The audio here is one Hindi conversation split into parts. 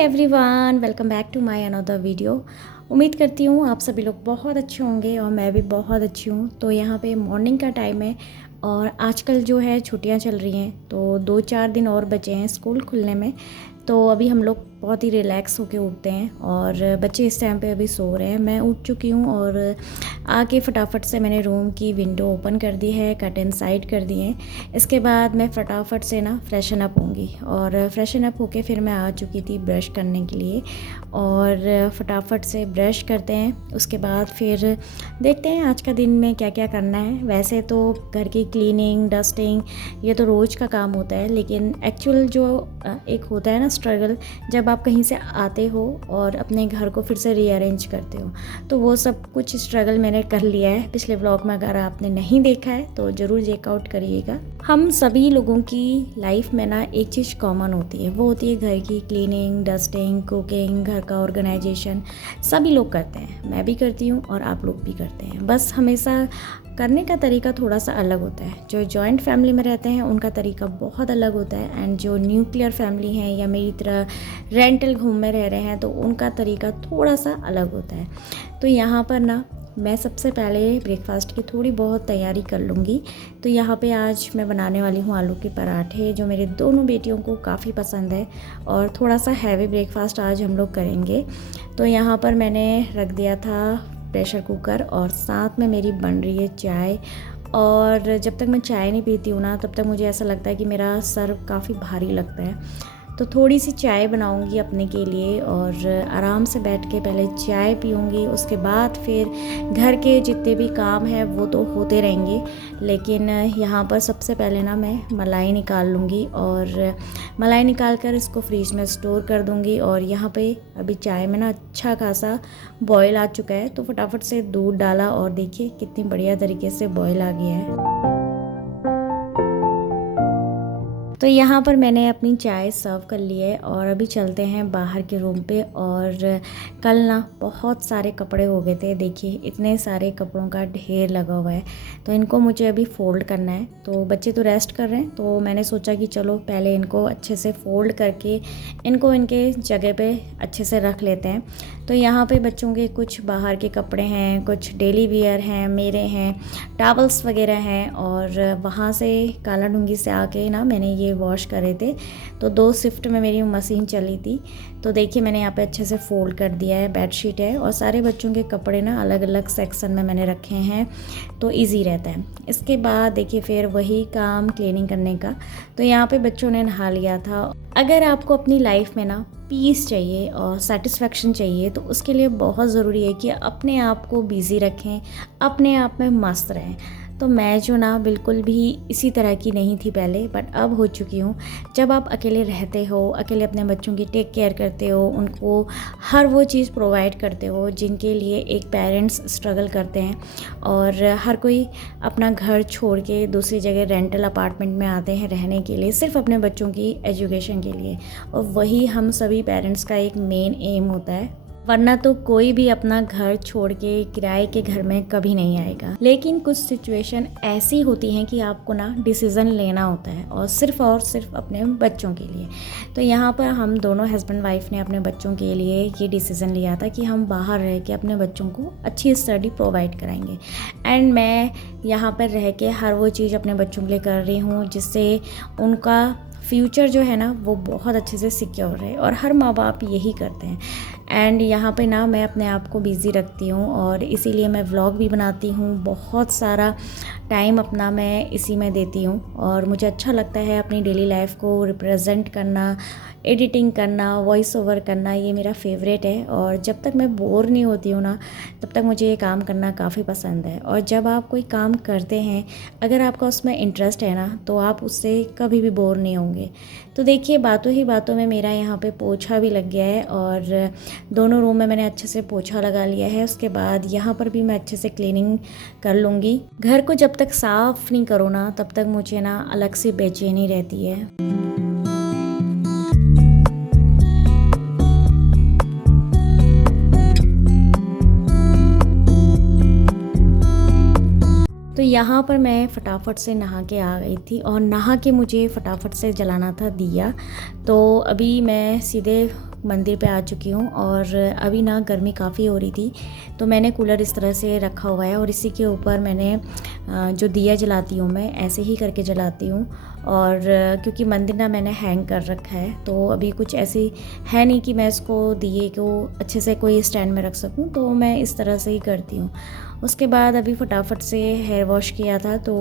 Everyone, welcome back to my another video. उम्मीद करती हूँ आप सभी लोग बहुत अच्छे होंगे और मैं भी बहुत अच्छी हूँ। तो यहाँ पे मॉर्निंग का टाइम है और आजकल जो है छुट्टियाँ चल रही हैं, तो 2-4 दिन और बचे हैं स्कूल खुलने में। तो अभी हम लोग बहुत ही रिलैक्स होके उठते हैं और बच्चे इस टाइम पे अभी सो रहे हैं। मैं उठ चुकी हूँ और आके फटाफट से मैंने रूम की विंडो ओपन कर दी है, कर्टन साइड कर दिए हैं। इसके बाद मैं फटाफट से ना फ्रेशन अप होंगी और फ्रेशन अप होके फिर मैं आ चुकी थी ब्रश करने के लिए और फटाफट से ब्रश करते हैं। उसके बाद फिर देखते हैं आज का दिन में क्या क्या करना है। वैसे तो घर की क्लीनिंग, डस्टिंग ये तो रोज़ का काम होता है, लेकिन एक्चुअल जो एक होता है ना स्ट्रगल, जब आप कहीं से आते हो और अपने घर को फिर से रीअरेंज करते हो, तो वो सब कुछ स्ट्रगल मैंने कर लिया है पिछले व्लॉग में। अगर आपने नहीं देखा है तो ज़रूर चेकआउट करिएगा। हम सभी लोगों की लाइफ में ना एक चीज़ कॉमन होती है, वो होती है घर की क्लीनिंग, डस्टिंग, कुकिंग, घर का ऑर्गेनाइजेशन। सभी लोग करते हैं, मैं भी करती हूँ और आप लोग भी करते हैं। बस हमेशा करने का तरीका थोड़ा सा अलग होता है। जो जॉइंट फैमिली में रहते हैं उनका तरीका बहुत अलग होता है, एंड जो न्यूक्लियर फैमिली हैं या मेरी तरह रेंटल होम में रह रहे हैं तो उनका तरीका थोड़ा सा अलग होता है। तो यहाँ पर ना मैं सबसे पहले ब्रेकफास्ट की थोड़ी बहुत तैयारी कर लूँगी। तो यहाँ पे आज मैं बनाने वाली हूँ आलू के पराठे, जो मेरे दोनों बेटियों को काफ़ी पसंद है और थोड़ा सा हैवी ब्रेकफास्ट आज हम लोग करेंगे। तो यहाँ पर मैंने रख दिया था प्रेशर कुकर और साथ में मेरी बन रही है चाय। और जब तक मैं चाय नहीं पीती हूँ ना, तब तक मुझे ऐसा लगता है कि मेरा सर काफ़ी भारी लगता है। तो थोड़ी सी चाय बनाऊंगी अपने के लिए और आराम से बैठ के पहले चाय पीऊंगी। उसके बाद फिर घर के जितने भी काम हैं वो तो होते रहेंगे, लेकिन यहाँ पर सबसे पहले ना मैं मलाई निकाल लूँगी और मलाई निकाल कर इसको फ्रीज में स्टोर कर दूँगी। और यहाँ पे अभी चाय में ना अच्छा खासा बॉयल आ चुका है, तो फटाफट से दूध डाला और देखिए कितनी बढ़िया तरीके से बॉयल आ गया है। तो यहाँ पर मैंने अपनी चाय सर्व कर ली है और अभी चलते हैं बाहर के रूम पे। और कल ना बहुत सारे कपड़े हो गए थे, देखिए इतने सारे कपड़ों का ढेर लगा हुआ है, तो इनको मुझे अभी फ़ोल्ड करना है। तो बच्चे तो रेस्ट कर रहे हैं, तो मैंने सोचा कि चलो पहले इनको अच्छे से फ़ोल्ड करके इनको इनके जगह पे अच्छे से रख लेते हैं। तो यहाँ पे बच्चों के कुछ बाहर के कपड़े हैं, कुछ डेली वियर हैं, मेरे हैं, टॉवल्स वगैरह हैं। और वहाँ से काला ढूंगी से आके ना मैंने ये वॉश करे थे, तो 2 शिफ्ट में मेरी मशीन चली थी। तो देखिए मैंने यहाँ पे अच्छे से फ़ोल्ड कर दिया है। बेडशीट है और सारे बच्चों के कपड़े ना अलग अलग सेक्शन में मैंने रखे हैं, तो इजी रहता है। इसके बाद देखिए फिर वही काम क्लीनिंग करने का। तो यहाँ पे बच्चों ने नहा लिया था। अगर आपको अपनी लाइफ में ना पीस चाहिए और सेटिस्फेक्शन चाहिए, तो उसके लिए बहुत ज़रूरी है कि अपने आप को बिज़ी रखें, अपने आप में मस्त रहें। तो मैं जो ना बिल्कुल भी इसी तरह की नहीं थी पहले, बट अब हो चुकी हूँ। जब आप अकेले रहते हो, अकेले अपने बच्चों की टेक केयर करते हो, उनको हर वो चीज़ प्रोवाइड करते हो जिनके लिए एक पेरेंट्स स्ट्रगल करते हैं, और हर कोई अपना घर छोड़ के दूसरी जगह रेंटल अपार्टमेंट में आते हैं रहने के लिए, सिर्फ अपने बच्चों की एजुकेशन के लिए। और वही हम सभी पेरेंट्स का एक मेन एम होता है, वरना तो कोई भी अपना घर छोड़ के किराए के घर में कभी नहीं आएगा। लेकिन कुछ सिचुएशन ऐसी होती हैं कि आपको ना डिसीज़न लेना होता है, और सिर्फ अपने बच्चों के लिए। तो यहाँ पर हम दोनों हस्बैंड वाइफ ने अपने बच्चों के लिए ये डिसीज़न लिया था कि हम बाहर रह के अपने बच्चों को अच्छी स्टडी प्रोवाइड कराएंगे। एंड मैं यहाँ पर रह के हर वो चीज़ अपने बच्चों के लिए कर रही हूँ जिससे उनका फ्यूचर जो है ना वो बहुत अच्छे से सिक्योर रहे, और हर माँ बाप यही करते हैं। एंड यहाँ पे ना मैं अपने आप को बिज़ी रखती हूँ और इसीलिए मैं व्लॉग भी बनाती हूँ। बहुत सारा टाइम अपना मैं इसी में देती हूँ और मुझे अच्छा लगता है अपनी डेली लाइफ को रिप्रेजेंट करना, एडिटिंग करना, वॉइस ओवर करना, ये मेरा फेवरेट है। और जब तक मैं बोर नहीं होती हूँ ना, तब तक मुझे ये काम करना काफ़ी पसंद है। और जब आप कोई काम करते हैं, अगर आपका उसमें इंटरेस्ट है ना, तो आप उससे कभी भी बोर नहीं होंगे। तो देखिए बातों ही बातों में मेरा यहाँ पे पोछा भी लग गया है और दोनों रूम में मैंने अच्छे से पोछा लगा लिया है। उसके बाद यहाँ पर भी मैं अच्छे से क्लीनिंग कर लूँगी। घर को जब तक साफ़ नहीं करो ना, तब तक मुझे ना अलग से बेचैनी रहती है। तो यहाँ पर मैं फटाफट से नहा के आ गई थी और नहा के मुझे फटाफट से जलाना था दिया। तो अभी मैं सीधे मंदिर पे आ चुकी हूँ और अभी ना गर्मी काफ़ी हो रही थी तो मैंने कूलर इस तरह से रखा हुआ है और इसी के ऊपर मैंने जो दिया जलाती हूँ मैं ऐसे ही करके जलाती हूँ। और क्योंकि मंदिर ना मैंने हैंग कर रखा है तो अभी कुछ ऐसी है नहीं कि मैं इसको दिए को अच्छे से कोई स्टैंड में रख सकूँ, तो मैं इस तरह से ही करती हूँ। उसके बाद अभी फटाफट से हेयर वॉश किया था तो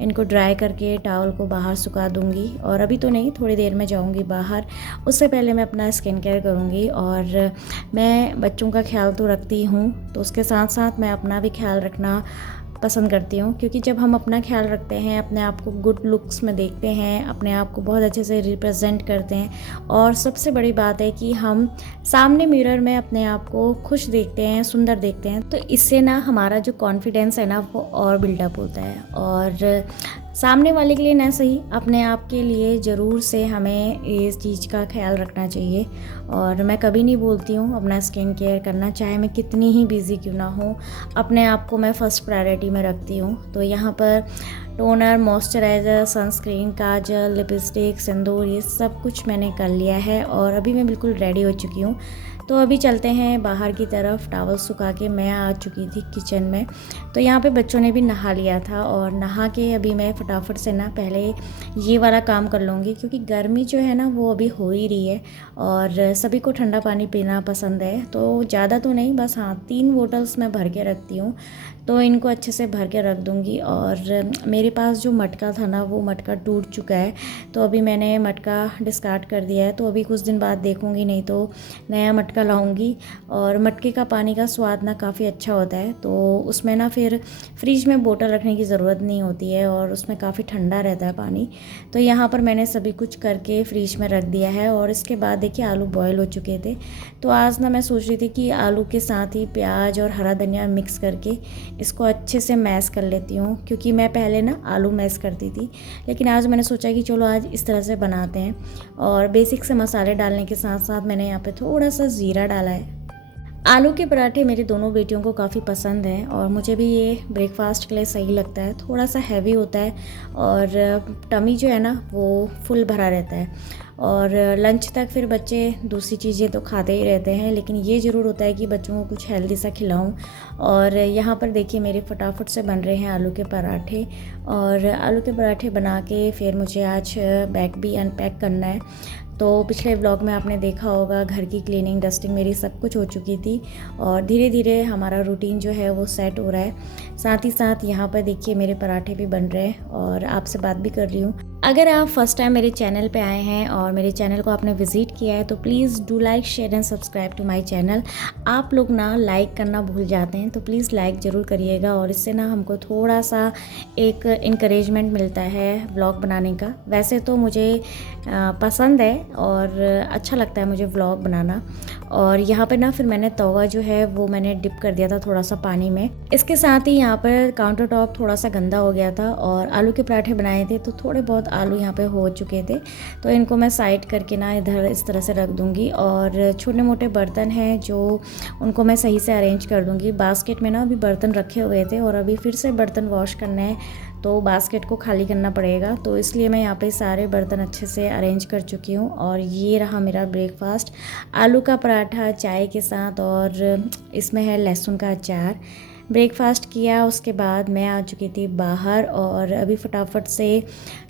इनको ड्राई करके टॉवल को बाहर सुखा दूँगी और अभी तो नहीं, थोड़ी देर में जाऊँगी बाहर। उससे पहले मैं अपना स्किन केयर करूँगी और मैं बच्चों का ख्याल तो रखती हूँ तो उसके साथ साथ मैं अपना भी ख्याल रखना पसंद करती हूँ, क्योंकि जब हम अपना ख्याल रखते हैं, अपने आप को गुड लुक्स में देखते हैं, अपने आप को बहुत अच्छे से रिप्रेजेंट करते हैं और सबसे बड़ी बात है कि हम सामने मिरर में अपने आप को खुश देखते हैं, सुंदर देखते हैं, तो इससे ना हमारा जो कॉन्फिडेंस है ना वो और बिल्डअप होता है। और सामने वाले के लिए ना सही, अपने आप के लिए ज़रूर से हमें इस चीज़ का ख्याल रखना चाहिए। और मैं कभी नहीं बोलती हूँ अपना स्किन केयर करना, चाहे मैं कितनी ही बिज़ी क्यों ना हूँ, अपने आप को मैं फ़र्स्ट प्रायोरिटी में रखती हूँ। तो यहाँ पर टोनर, मॉइस्चराइज़र, सनस्क्रीन, काजल, लिपस्टिक, सिंदूर, ये सब कुछ मैंने कर लिया है और अभी मैं बिल्कुल रेडी हो चुकी हूँ। तो अभी चलते हैं बाहर की तरफ। टॉवल सुखा के मैं आ चुकी थी किचन में, तो यहाँ पे बच्चों ने भी नहा लिया था और नहा के अभी मैं फटाफट से ना पहले ये वाला काम कर लूँगी, क्योंकि गर्मी जो है ना वो अभी हो ही रही है और सभी को ठंडा पानी पीना पसंद है। तो ज़्यादा तो नहीं, बस हाँ 3 बोतल्स मैं भर के रखती हूँ, तो इनको अच्छे से भर के रख दूँगी। और मेरे पास जो मटका था ना वो मटका टूट चुका है, तो अभी मैंने मटका डिस्कार्ड कर दिया है। तो अभी कुछ दिन बाद देखूँगी, नहीं तो नया मटका लाऊंगी। और मटके का पानी का स्वाद ना काफ़ी अच्छा होता है, तो उसमें ना फिर फ्रिज में बोतल रखने की ज़रूरत नहीं होती है और उसमें काफ़ी ठंडा रहता है पानी। तो यहाँ पर मैंने सभी कुछ करके फ्रिज में रख दिया है और इसके बाद देखिए आलू बॉयल हो चुके थे। तो आज ना मैं सोच रही थी कि आलू के साथ ही प्याज और हरा धनिया मिक्स करके इसको अच्छे से मैश कर लेती हूँ, क्योंकि मैं पहले ना आलू मैश करती थी, लेकिन आज मैंने सोचा कि चलो आज इस तरह से बनाते हैं। और बेसिक से मसाले डालने के साथ साथ मैंने यहाँ पे थोड़ा सा ज़ीरा डाला है। आलू के पराठे मेरी दोनों बेटियों को काफ़ी पसंद हैं और मुझे भी ये ब्रेकफास्ट के लिए सही लगता है। थोड़ा सा हैवी होता है और टमी जो है ना वो फुल भरा रहता है। और लंच तक फिर बच्चे दूसरी चीज़ें तो खाते ही रहते हैं, लेकिन ये ज़रूर होता है कि बच्चों को कुछ हेल्दी सा खिलाऊं। और यहाँ पर देखिए मेरे फटाफट से बन रहे हैं आलू के पराठे। और आलू के पराठे बना के फिर मुझे आज बैग भी अनपैक करना है। तो पिछले व्लॉग में आपने देखा होगा घर की क्लीनिंग, डस्टिंग मेरी सब कुछ हो चुकी थी और धीरे धीरे हमारा रूटीन जो है वो सेट हो रहा है। साथ ही साथ यहाँ पर देखिए मेरे पराठे भी बन रहे हैं और आपसे बात भी कर रही हूँ। अगर आप फर्स्ट टाइम मेरे चैनल पे आए हैं और मेरे चैनल को आपने विज़िट किया है तो please do like, share and subscribe to my channel. आप लोग ना लाइक करना भूल जाते हैं, तो प्लीज़ लाइक ज़रूर करिएगा और इससे ना हमको थोड़ा सा एक इनकरेजमेंट मिलता है व्लॉग बनाने का। वैसे तो मुझे पसंद है और अच्छा लगता है मुझे व्लॉग बनाना। और यहाँ पर ना फिर मैंने तवा जो है वो मैंने डिप कर दिया था थोड़ा सा पानी में। इसके साथ ही यहाँ पर काउंटर टॉप थोड़ा सा गंदा हो गया था और आलू के पराठे बनाए थे तो थोड़े बहुत आलू यहाँ पे हो चुके थे, तो इनको मैं साइड करके ना इधर इस तरह से रख दूँगी। और छोटे मोटे बर्तन हैं जो उनको मैं सही से अरेंज कर दूँगी। बास्केट में ना अभी बर्तन रखे हुए थे और अभी फिर से बर्तन वॉश करने हैं तो बास्केट को खाली करना पड़ेगा, तो इसलिए मैं यहाँ पे सारे बर्तन अच्छे से अरेंज कर चुकी हूँ। और ये रहा मेरा ब्रेकफास्ट, आलू का पराठा चाय के साथ और इसमें है लहसुन का अचार। ब्रेकफास्ट किया, उसके बाद मैं आ चुकी थी बाहर और अभी फटाफट से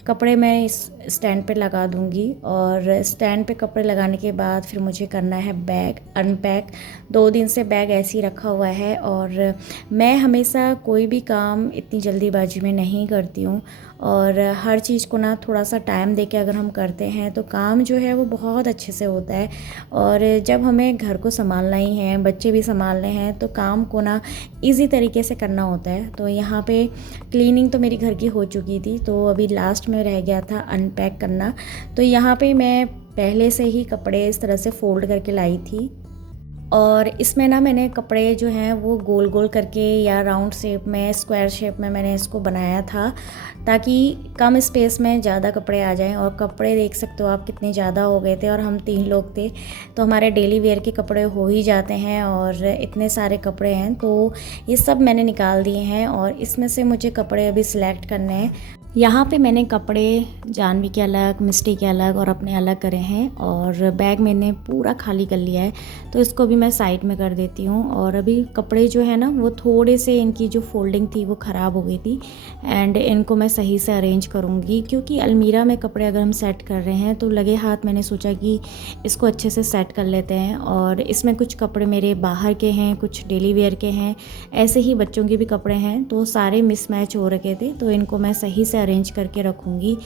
कपड़े मैं इस स्टैंड पे लगा दूंगी। और स्टैंड पे कपड़े लगाने के बाद फिर मुझे करना है बैग अनपैक। 2 दिन से बैग ऐसे ही रखा हुआ है और मैं हमेशा कोई भी काम इतनी जल्दीबाजी में नहीं करती हूँ और हर चीज़ को ना थोड़ा सा टाइम देके अगर हम करते हैं तो काम जो है वो बहुत अच्छे से होता है। और जब हमें घर को संभालना ही है, बच्चे भी संभालने हैं, तो काम को ना इजी तरीके से करना होता है। तो यहाँ पे क्लीनिंग तो मेरी घर की हो चुकी थी, तो अभी लास्ट में रह गया था अनपैक करना। तो यहाँ पे मैं पहले से ही कपड़े इस तरह से फोल्ड करके लाई थी और इसमें ना मैंने कपड़े जो हैं वो गोल गोल करके या राउंड शेप में, स्क्वायर शेप में मैंने इसको बनाया था ताकि कम स्पेस में ज़्यादा कपड़े आ जाएं। और कपड़े देख सकते हो आप कितने ज़्यादा हो गए थे और हम 3 लोग थे, तो हमारे डेली वेयर के कपड़े हो ही जाते हैं और इतने सारे कपड़े हैं। तो ये सब मैंने निकाल दिए हैं और इसमें से मुझे कपड़े अभी सिलेक्ट करने हैं। यहाँ पे मैंने कपड़े जानवी के अलग, मिस्टी के अलग और अपने अलग करे हैं और बैग मैंने पूरा खाली कर लिया है, तो इसको भी मैं साइड में कर देती हूँ। और अभी कपड़े जो है ना वो थोड़े से इनकी जो फोल्डिंग थी वो ख़राब हो गई थी एंड इनको मैं सही से अरेंज करूँगी, क्योंकि अलमीरा में कपड़े अगर हम सेट कर रहे हैं तो लगे हाथ मैंने सोचा कि इसको अच्छे से सेट कर लेते हैं। और इसमें कुछ कपड़े मेरे बाहर के हैं, कुछ डेली वेयर के हैं, ऐसे ही बच्चों के भी कपड़े हैं, तो सारे मिसमैच हो रखे थे, तो इनको मैं सही से अरेंज करके रखूँगी।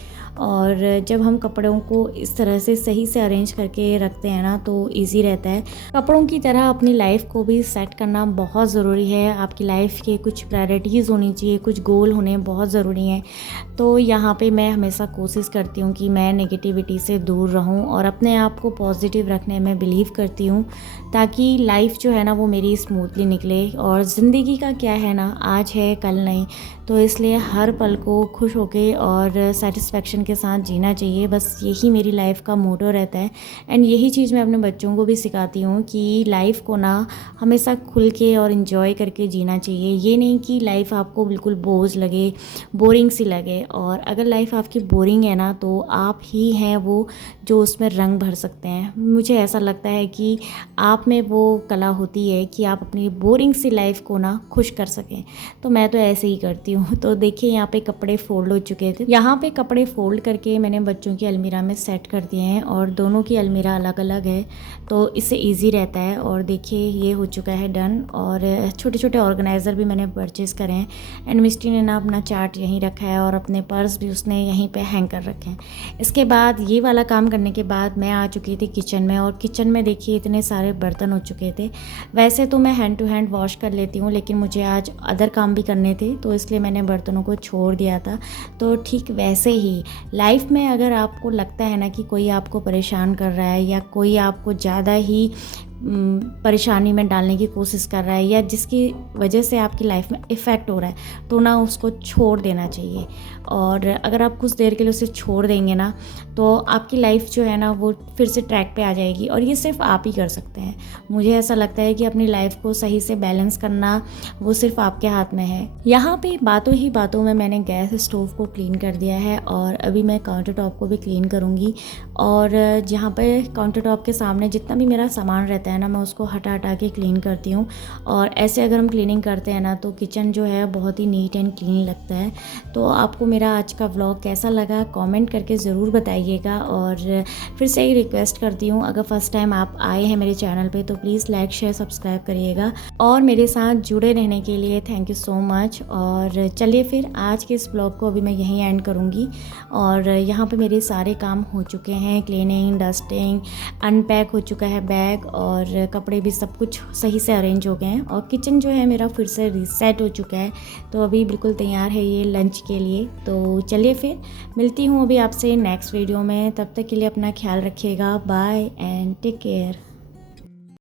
और जब हम कपड़ों को इस तरह से सही से अरेंज करके रखते हैं ना तो इजी रहता है। कपड़ों की तरह अपनी लाइफ को भी सेट करना बहुत ज़रूरी है। आपकी लाइफ के कुछ प्रायोरिटीज़ होनी चाहिए, कुछ गोल होने बहुत ज़रूरी हैं। तो यहाँ पे मैं हमेशा कोशिश करती हूँ कि मैं नेगेटिविटी से दूर रहूँ और अपने आप को पॉजिटिव रखने में बिलीव करती हूँ, ताकि लाइफ जो है ना वो मेरी स्मूथली निकले। और ज़िंदगी का क्या है ना, आज है कल नहीं, तो इसलिए हर पल को खुश होके और सेटिस्फेक्शन के साथ जीना चाहिए। बस यही मेरी लाइफ का मोटो रहता है एंड यही चीज़ मैं अपने बच्चों को भी सिखाती हूँ कि लाइफ को ना हमेशा खुल के और इन्जॉय करके जीना चाहिए। ये नहीं कि लाइफ आपको बिल्कुल बोझ लगे, बोरिंग सी लगे। और अगर लाइफ आपकी बोरिंग है ना तो आप ही हैं वो जो उसमें रंग भर सकते हैं। मुझे ऐसा लगता है कि आप में वो कला होती है कि आप अपनी बोरिंग सी लाइफ को ना खुश कर सकें, तो मैं तो ऐसे ही करती हूँ। तो देखिए यहाँ पे कपड़े फोल्ड हो चुके थे, यहाँ पे कपड़े फोल्ड करके मैंने बच्चों की अलमीरा में सेट कर दिए हैं और दोनों की अलमीरा अलग अलग है, तो इससे इजी रहता है। और देखिए ये हो चुका है डन। और छोटे छोटे ऑर्गेनाइज़र भी मैंने परचेज़ करे हैं एंड मिस्टी ने ना अपना चार्ट यहीं रखा है और अपने पर्स भी उसने यहीं पे हैंग कर रखे हैं। इसके बाद ये वाला काम करने के बाद मैं आ चुकी थी किचन में, और किचन में देखिए इतने सारे बर्तन हो चुके थे। वैसे तो मैं हैंड टू हैंड वॉश कर लेती हूँ, लेकिन मुझे आज अदर काम भी करने थे, तो इसलिए मैंने बर्तनों को छोड़ दिया था। तो ठीक वैसे ही लाइफ में अगर आपको लगता है ना कि कोई आपको परेशान कर रहा है या कोई आपको ज़्यादा ही परेशानी में डालने की कोशिश कर रहा है या जिसकी वजह से आपकी लाइफ में इफ़ेक्ट हो रहा है, तो ना उसको छोड़ देना चाहिए। और अगर आप कुछ देर के लिए उसे छोड़ देंगे ना तो आपकी लाइफ जो है ना वो फिर से ट्रैक पे आ जाएगी, और ये सिर्फ आप ही कर सकते हैं। मुझे ऐसा लगता है कि अपनी लाइफ को सही से बैलेंस करना वो सिर्फ आपके हाथ में है। यहाँ पे बातों ही बातों में मैंने गैस स्टोव को क्लीन कर दिया है और अभी मैं काउंटर टॉप को भी क्लीन करूँगी। और जहाँ पे काउंटर टॉप के सामने जितना भी मेरा सामान रहता है ना मैं उसको हटा हटा के क्लीन करती हूँ। और ऐसे अगर हम क्लीनिंग करते हैं ना तो किचन जो है बहुत ही नीट एंड क्लीन लगता है। तो आपको मेरा आज का व्लॉग कैसा लगा कमेंट करके ज़रूर बताइएगा। और फिर से ही रिक्वेस्ट करती हूँ, अगर फर्स्ट टाइम आप आए हैं मेरे चैनल पे तो प्लीज़ लाइक शेयर सब्सक्राइब करिएगा। और मेरे साथ जुड़े रहने के लिए थैंक यू सो मच। और चलिए फिर आज के इस ब्लॉग को अभी मैं यहीं एंड करूँगी। और यहाँ पे मेरे सारे काम हो चुके हैं, क्लीनिंग, डस्टिंग, अनपैक हो चुका है बैग और कपड़े भी सब कुछ सही से अरेंज हो गए हैं। और किचन जो है मेरा फिर से रीसेट हो चुका है, तो अभी बिल्कुल तैयार है ये लंच के लिए। तो चलिए फिर मिलती हूँ अभी आपसे नेक्स्ट वीडियो में, तब तक के लिए अपना ख्याल रखिएगा। Bye and take care.